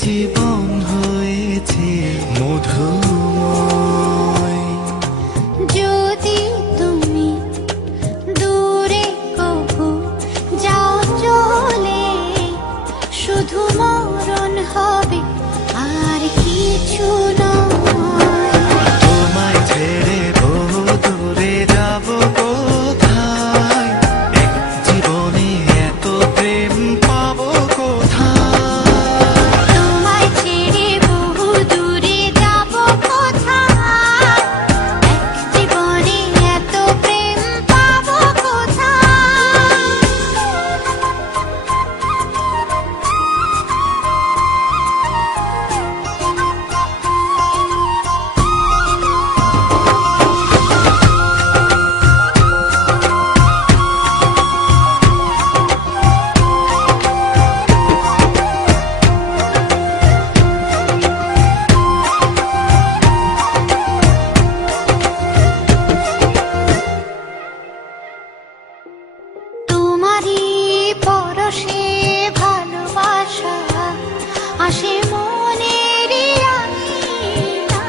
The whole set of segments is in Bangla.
জীবন হয়েছে মধুময়। যদি তুমি দূরে কবু যাও চলে, শুধু মরণ হবে আর কিছু নয়। তোমায় ছেড়ে বহু দূরে যাব কোথায়, এক জীবনে এত প্রেম পাবো কোথায়। তোমায় ছেড়ে বহু দূরে যাব কোথায়, এক জীবনে এত প্রেম পাবো কোথায়। তোমারই পরশে ভালোবাসা আসে মনের আঙিনায়।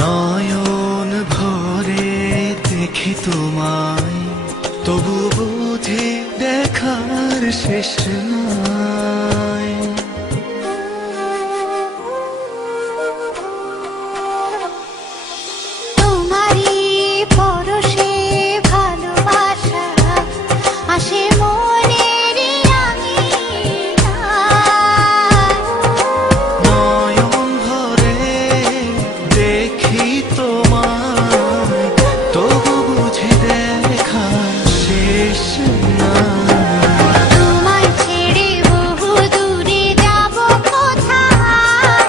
নয়ন ভরে দেখি তোমায়, তবু বুঝি দেখার শেষ নাই। তোমারই পরশে ভালোবাসা আসে মনের আঙিনায়। নয়ন ভরে দেখি তোমায়, তবু বুঝি দেখার শেষ নাই। তোমায় ছেড়ে বহু দূরে যাব কোথায়,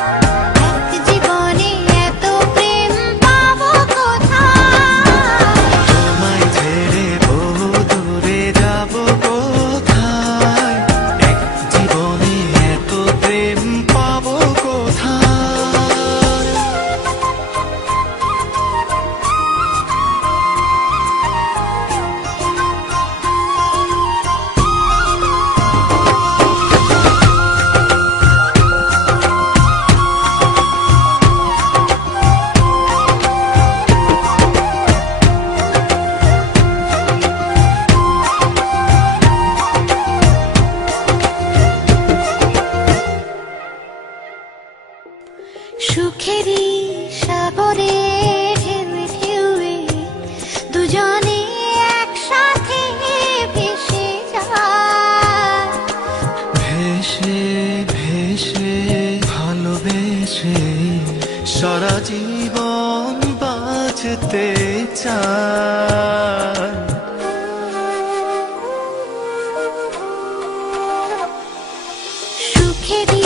এক জীবনে এত প্রেম পাবো কোথায়। তোমায় ছেড়ে বহু দূরে যাব কোথায়, এক জীবনে এত প্রেম পাবো কোথায়। সুখেরই সাগরে ঢেউয়ে ঢেউয়ে দুজনে একসাথে ভেসে যায়। ভেসে ভেসে ভালোবেসে সারা জীবন বাঁচতে চায়। সুখেরই